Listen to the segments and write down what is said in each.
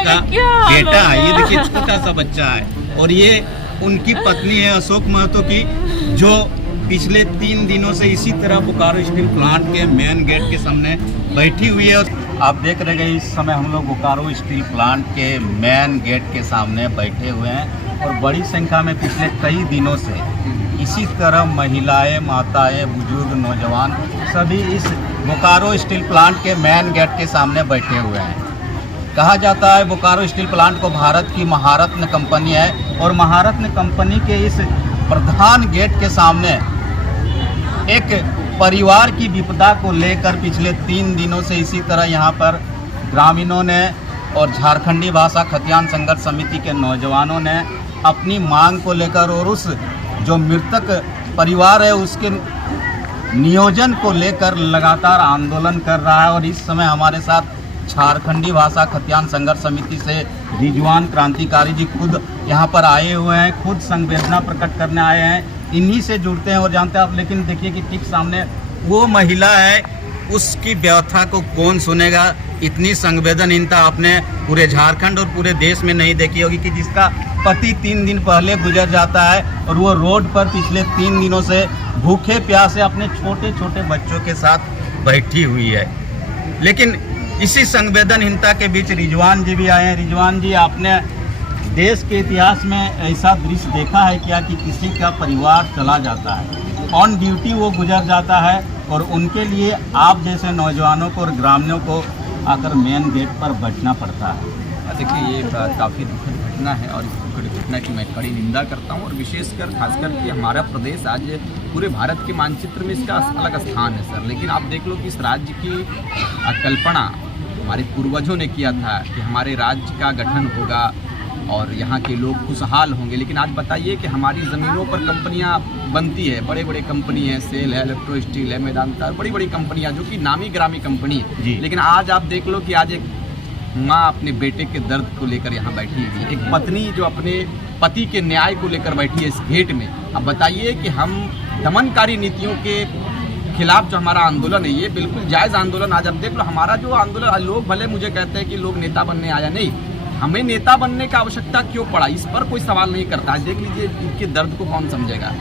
का बेटा है। ये देखिए छोटा सा बच्चा है और ये उनकी पत्नी है अशोक महतो की, जो पिछले 3 दिनों से इसी तरह बोकारो स्टील प्लांट के मेन गेट के सामने बैठी हुई है। आप देख रहे हैं इस समय हम लोग बोकारो स्टील प्लांट के मेन गेट के सामने बैठे हुए हैं और बड़ी संख्या में पिछले कई दिनों से इसी तरह महिलाएं, माताएं, बुजुर्ग, नौजवान सभी इस बोकारो स्टील प्लांट के मेन गेट के सामने बैठे हुए हैं। कहा जाता है बोकारो स्टील प्लांट को भारत की महारत्न कंपनी है और महारत्न कंपनी के इस प्रधान गेट के सामने एक परिवार की विपदा को लेकर पिछले 3 दिनों से इसी तरह यहाँ पर ग्रामीणों ने और झारखंडी भाषा खतियान संघर्ष समिति के नौजवानों ने अपनी मांग को लेकर और उस जो मृतक परिवार है उसके नियोजन को लेकर लगातार आंदोलन कर रहा है। और इस समय हमारे साथ झारखंडी भाषा खतियान संघर्ष समिति से रिजवान क्रांतिकारी जी खुद यहाँ पर आए हुए हैं, खुद संवेदना प्रकट करने आए हैं। इन्हीं से जुड़ते हैं और जानते हैं आप। लेकिन देखिए कि ठीक सामने वो महिला है, उसकी व्यथा को कौन सुनेगा। इतनी संवेदनहीनता आपने पूरे झारखंड और पूरे देश में नहीं देखी होगी कि जिसका पति 3 दिन पहले गुजर जाता है और वो रोड पर पिछले 3 दिनों से भूखे प्यासे अपने छोटे छोटे बच्चों के साथ बैठी हुई है। लेकिन इसी संवेदनहीनता के बीच रिजवान जी भी आए हैं। रिजवान जी, आपने देश के इतिहास में ऐसा दृश्य देखा है क्या कि किसी का परिवार चला जाता है, ऑन ड्यूटी वो गुजर जाता है और उनके लिए आप जैसे नौजवानों को और ग्रामीणों को आकर मेन गेट पर बैठना पड़ता है? देखिए, ये काफ़ी दुखद घटना है और इस दुखद घटना की मैं कड़ी निंदा करता हूँ और विशेषकर खासकर कि हमारा प्रदेश आज पूरे भारत के मानचित्र में इसका अलग स्थान है सर। लेकिन आप देख लो कि इस राज्य की कल्पना हमारे पूर्वजों ने किया था कि हमारे राज्य का गठन होगा और यहाँ के लोग खुशहाल होंगे। लेकिन आज बताइए कि हमारी ज़मीनों पर कंपनियाँ बनती है, बड़े बड़े कंपनी है, सेल है, इलेक्ट्रो स्टील है, मैदानता, बड़ी बड़ी कंपनियाँ जो कि नामी ग्रामी कंपनी है। लेकिन आज आप देख लो कि आज एक माँ अपने बेटे के दर्द को लेकर यहाँ बैठी हुई है, एक पत्नी जो अपने पति के न्याय को लेकर बैठी है इस गेट में। अब बताइए कि हम दमनकारी नीतियों के खिलाफ जो हमारा आंदोलन है ये बिल्कुल जायज़ आंदोलन। आज अब देख लो हमारा जो आंदोलन, लोग भले मुझे कहते हैं कि लोग नेता बनने आया, नहीं, हमें नेता बनने का आवश्यकता क्यों पड़ा, इस पर कोई सवाल नहीं करता। आज देख लीजिए इनके दर्द को कौन समझेगा।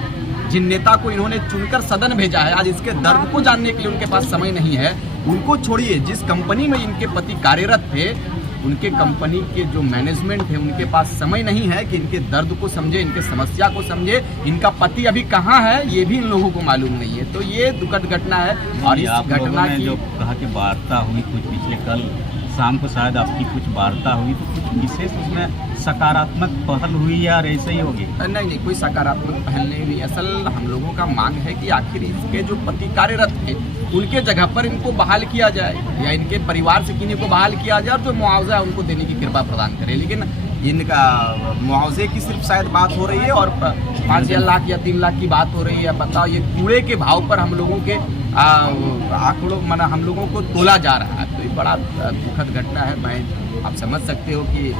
जिन नेता को इन्होंने चुनकर सदन भेजा है, आज इसके दर्द को जानने के लिए उनके पास समय नहीं है। उनको छोड़िए, जिस कंपनी में इनके पति कार्यरत थे उनके कंपनी के जो मैनेजमेंट है उनके पास समय नहीं है कि इनके दर्द को समझे, इनके समस्या को समझे। इनका पति अभी कहाँ है ये भी इन लोगों को मालूम नहीं है। तो ये दुखद घटना है। और इस घटना की जो कहा कि वार्ता हुई कुछ पिछले कल शाम को शायद आपकी कुछ वार्ता हुई, तो कुछ विशेष उसमें सकारात्मक पहल हुई या ऐसे ही होगी? नहीं, कोई सकारात्मक पहल नहीं हुई। असल हम लोगों का मांग है कि आखिर इसके जो पति कार्यरत थे उनके जगह पर इनको बहाल किया जाए या इनके परिवार से किन्हीं को बहाल किया जाए और जो मुआवजा है उनको देने की कृपा प्रदान करे। लेकिन इनका मुआवजे की सिर्फ शायद बात हो रही है और 5 लाख या 3 लाख की बात हो रही है। बताओ, ये कूड़े के भाव पर हम लोगों के आंकड़ों हम लोगों को तोला जा रहा है। तो ये बड़ा दुखद घटना है। मैं आप समझ सकते हो कि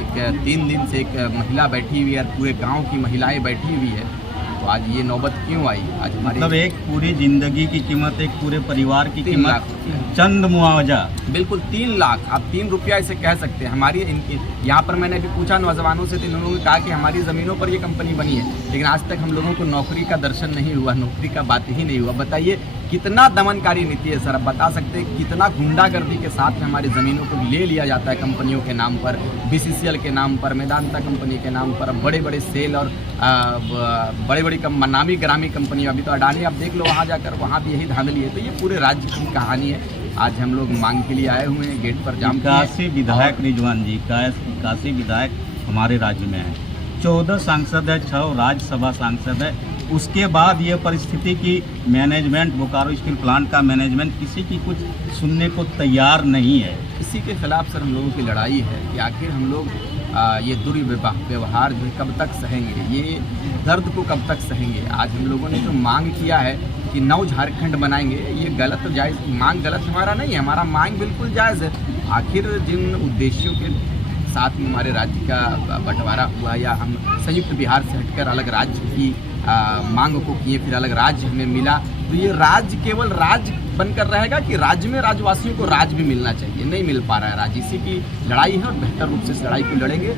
3 दिन से एक महिला बैठी हुई है, पूरे गांव की महिलाएं बैठी हुई है। तो आज ये नौबत क्यों आई? आज हमारी मतलब एक पूरी जिंदगी की कीमत, एक पूरे परिवार की कीमत, चंद मुआवजा, बिल्कुल 3 लाख, आप 3 रुपया इसे कह सकते हैं। हमारी इनकी यहाँ पर मैंने भी पूछा नौजवानों से, तो इन लोगों ने कहा कि हमारी ज़मीनों पर ये कंपनी बनी है, लेकिन आज तक हम लोगों को नौकरी का दर्शन नहीं हुआ, नौकरी का बात ही नहीं हुआ। बताइए कितना दमनकारी नीति है सर। अब बता सकते हैं कितना गुंडागर्दी के साथ में हमारी ज़मीनों को ले लिया जाता है कंपनियों के नाम पर, BCCL के नाम पर, मैदानता कंपनी के नाम पर, बड़े बड़े सेल और बड़े बड़ी नामी ग्रामी कंपनी। अभी तो अडानी आप देख लो, वहाँ जाकर वहाँ भी यही धांधली है। तो ये पूरे राज्य की कहानी है। आज हम लोग मांग के लिए आए हुए हैं, गेट पर जाम। काशी विधायक रिजवान जी, काशी विधायक हमारे राज्य में है, 14 सांसद है, 6 राज्यसभा सांसद है। उसके बाद ये परिस्थिति की मैनेजमेंट, बोकारो स्टील प्लांट का मैनेजमेंट किसी की कुछ सुनने को तैयार नहीं है। इसी के खिलाफ सर हम लोगों की लड़ाई है कि आखिर हम लोग ये दुर्व्यवहार जो कब तक सहेंगे, ये दर्द को कब तक सहेंगे। आज हम लोगों ने जो मांग किया है कि 9 झारखंड बनाएंगे, ये गलत जायज़ मांग, गलत हमारा नहीं है, हमारा मांग बिल्कुल जायज़ है। आखिर जिन उद्देश्यों के साथ में हमारे राज्य का बंटवारा हुआ या हम संयुक्त बिहार से हटकर अलग राज्य की मांग को किए, फिर अलग राज्य हमें मिला, तो ये राज्य केवल राज्य बनकर रहेगा कि राज्य में राज्यवासियों को राज भी मिलना चाहिए, नहीं मिल पा रहा है राज। इसी की लड़ाई है और बेहतर रूप से इस लड़ाई को लड़ेंगे।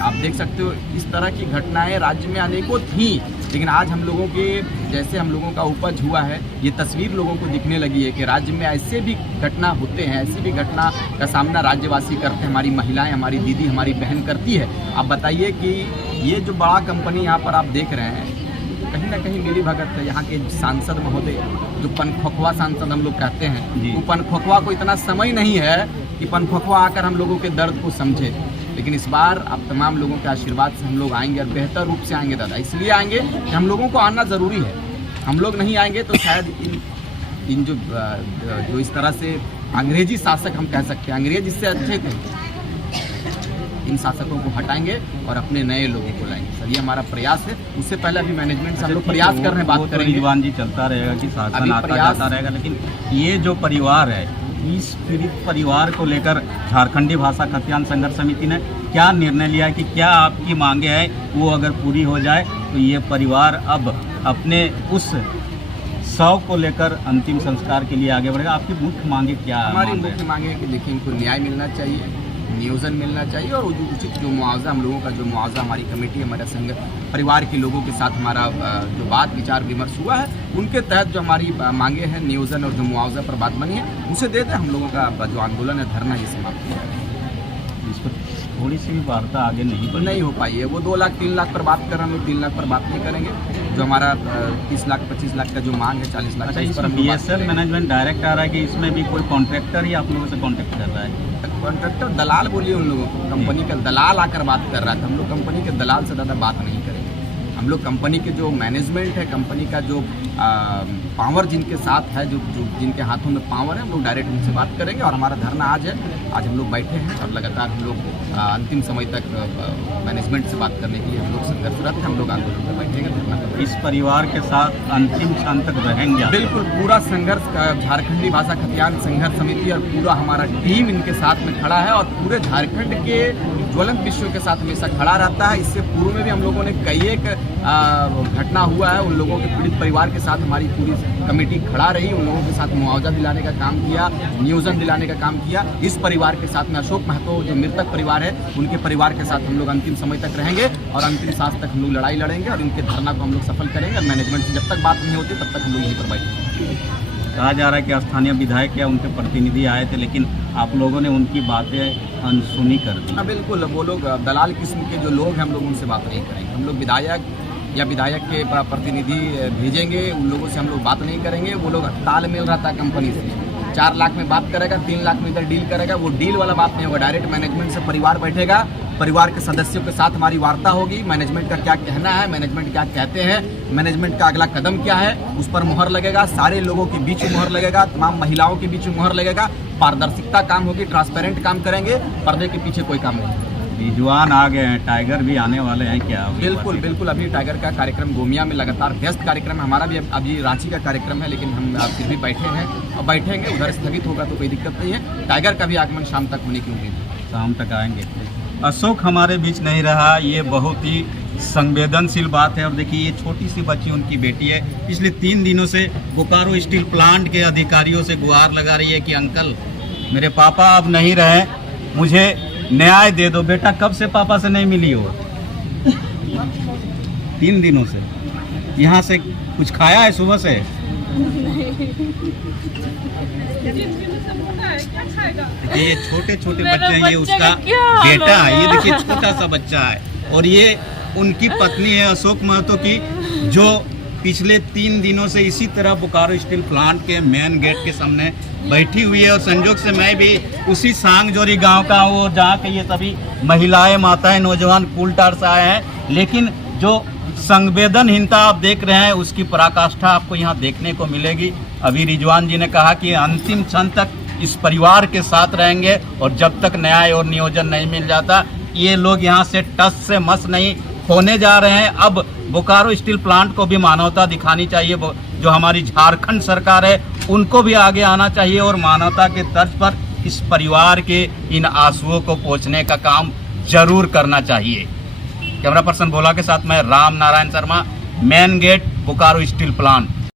आप देख सकते हो इस तरह की घटनाएं राज्य में अनेकों थी, लेकिन आज हम लोगों के जैसे हम लोगों का उपज हुआ है, ये तस्वीर लोगों को दिखने लगी है कि राज्य में ऐसे भी घटना होते हैं, ऐसी भी घटना का सामना राज्यवासी करते हैं, हमारी महिलाएं, हमारी दीदी, हमारी बहन करती है। आप बताइए कि ये जो बड़ा कंपनी यहाँ पर आप देख रहे हैं, कहीं ना कहीं मेरी भगत है यहाँ के सांसद महोदय, जो पनखोखवा सांसद हम लोग कहते हैं, वो पनखोखवा को इतना समय नहीं है कि पनखोखवा आकर हम लोगों के दर्द को समझे। लेकिन इस बार आप तमाम लोगों के आशीर्वाद से हम लोग आएंगे और बेहतर रूप से आएंगे दादा। इसलिए आएंगे कि हम लोगों को आना ज़रूरी है। हम लोग नहीं आएंगे तो शायद इन जो इस तरह से अंग्रेजी शासक हम कह सकते हैं, अंग्रेज इससे अच्छे थे, इन शासकों को हटाएंगे और अपने नए लोगों को लाएंगे। सर ये हमारा प्रयास है। उससे पहले अभी मैनेजमेंट से हम लोग प्रयास कर रहे हैं, बात करेंगे। रिजवान जी चलता रहेगा कि शासन आता जाता रहेगा, लेकिन ये जो परिवार है, इस पीड़ित परिवार को लेकर झारखंडी भाषा खतियान संघर्ष समिति ने क्या निर्णय लिया है कि क्या आपकी मांगे हैं वो अगर पूरी हो जाए तो ये परिवार अब अपने उस शव को लेकर अंतिम संस्कार के लिए आगे बढ़ेगा। आपकी मुख्य मांगे क्या? हमारी मुख्य मांगे है कि देखिए इनको न्याय मिलना चाहिए, नियोजन मिलना चाहिए और उचित जो मुआवजा, हम लोगों का जो मुआवजा, हमारी कमेटी, हमारे संघ परिवार के लोगों के साथ हमारा जो बात विचार विमर्श हुआ है, उनके तहत जो हमारी मांगे हैं, नियोजन और जो मुआवजा पर बात बनी है, उसे दे दें। हम लोगों का जो आंदोलन है, धरना, ये समाप्त हो जाएगा। इस पर थोड़ी सी भी वार्ता आगे नहीं हो पाई है। वो 2 लाख 3 लाख पर बात कर रहे हैं, हम लोग 3 लाख पर बात नहीं करेंगे। जो हमारा 30 लाख 25 लाख का जो मांग है, 40 लाख। अच्छा, इसमें BSL मैनेजमेंट डायरेक्ट आ रहा है कि इसमें भी कोई कॉन्ट्रैक्टर ही आप लोगों से कॉन्टैक्ट कर रहा है? कॉन्ट्रैक्टर दलाल बोलिए उन लोगों को, कंपनी का दलाल आकर बात कर रहा था। हम लोग कंपनी के दलाल से ज़्यादा बात नहीं करेंगे। हम लोग कंपनी के जो मैनेजमेंट है, कंपनी का जो पावर जिनके साथ है, जो जिनके हाथों में पावर है, हम लोग डायरेक्ट उनसे बात करेंगे। और हमारा धरना आज है, आज हम लोग बैठे हैं और लगातार हम लोग अंतिम समय तक मैनेजमेंट से बात करने के लिए हम लोग संघर्षरत हैं। हम लोग आंदोलन पर बैठेंगे, धरना पर। इस परिवार के साथ अंतिम क्षण तक रहेंगे? बिल्कुल, पूरा संघर्ष, झारखंडी भाषा खतियान संघर्ष समिति और पूरा हमारा टीम इनके साथ में खड़ा है और पूरे झारखंड के ज्वलंत विषयों के साथ हमेशा खड़ा रहता है। इससे पूर्व में भी हम लोगों ने कई एक घटना हुआ है, उन लोगों के पीड़ित परिवार के साथ हमारी पूरी कमेटी खड़ा रही, उन लोगों के साथ मुआवजा दिलाने का काम किया, नियोजन दिलाने का काम किया। इस परिवार के साथ में अशोक महतो जो मृतक परिवार है, उनके परिवार के साथ हम लोग अंतिम समय तक रहेंगे और अंतिम सांस तक हम लोग लड़ाई लड़ेंगे और इनके धरना को हम लोग सफल करेंगे। और मैनेजमेंट से जब तक बात नहीं होती तब तक हम लोग यहीं पर बैठेंगे। कहा जा रहा है कि स्थानीय विधायक या उनके प्रतिनिधि आए थे, लेकिन आप लोगों ने उनकी बातें अनसुनी कर दी। हाँ बिल्कुल, वो लोग दलाल किस्म के जो लोग हैं, हम लोग उनसे बात नहीं करेंगे। हम लोग विधायक या विधायक के प्रतिनिधि भेजेंगे, उन लोगों से हम लोग बात नहीं करेंगे। वो लोग तालमेल रहता है कंपनी से, 4 लाख में बात करेगा, 3 लाख में इधर डील करेगा, वो डील वाला बात नहीं होगा। डायरेक्ट मैनेजमेंट से परिवार बैठेगा, परिवार के सदस्यों के साथ हमारी वार्ता होगी, मैनेजमेंट का क्या कहना है, मैनेजमेंट क्या कहते हैं, मैनेजमेंट का अगला कदम क्या है, उस पर मुहर लगेगा। सारे लोगों के बीच में मुहर लगेगा, तमाम महिलाओं के बीच में मुहर लगेगा। पारदर्शिता काम होगी, ट्रांसपेरेंट काम करेंगे, पर्दे के पीछे कोई काम नहीं। रिजवान आ गए हैं, टाइगर भी आने वाले हैं क्या? बिल्कुल बिल्कुल, अभी टाइगर का कार्यक्रम गोमिया में लगातार व्यस्त कार्यक्रम है। हमारा भी अभी रांची का कार्यक्रम है, लेकिन हम फिर भी बैठे हैं और बैठेंगे। उधर स्थगित होगा तो कोई दिक्कत नहीं है। टाइगर का भी आगमन शाम तक होने की उम्मीद है। शाम तक आएंगे। अशोक हमारे बीच नहीं रहा, ये बहुत ही संवेदनशील बात है। और देखिए, ये छोटी सी बच्ची उनकी बेटी है, पिछले 3 दिनों से बोकारो स्टील प्लांट के अधिकारियों से गुहार लगा रही है कि अंकल मेरे पापा अब नहीं रहे, मुझे न्याय दे दो। बेटा कब से पापा से नहीं मिली हो? 3 दिनों से। यहाँ से कुछ खाया है सुबह से? देखिए, ये छोटे छोटे बच्चे हैं, ये उसका बेटा है, ये देखिए छोटा सा बच्चा है। और ये उनकी पत्नी है अशोक महतो की, जो पिछले 3 दिनों से इसी तरह बोकारो स्टील प्लांट के मेन गेट के सामने बैठी हुई है। और संजोग से मैं भी उसी सांगजोरी गांव का हूँ, जहाँ के ये सभी महिलाएं, माताएं, नौजवान कूलटार से आए हैं। लेकिन जो संवेदनहीनता आप देख रहे हैं, उसकी पराकाष्ठा आपको यहाँ देखने को मिलेगी। अभी रिजवान जी ने कहा कि अंतिम क्षण तक इस परिवार के साथ रहेंगे और जब तक न्याय और नियोजन नहीं मिल जाता, ये लोग यहाँ से टस से मस नहीं होने जा रहे हैं। अब बोकारो स्टील प्लांट को भी मानवता दिखानी चाहिए। जो हमारी झारखंड सरकार है, उनको भी आगे आना चाहिए और मानवता के तर्ज पर इस परिवार के इन आंसुओं को पोंछने का काम जरूर करना चाहिए। कैमरा पर्सन भोला के साथ मैं Ram Narayan Sharma, main gate, Bokaro steel plant.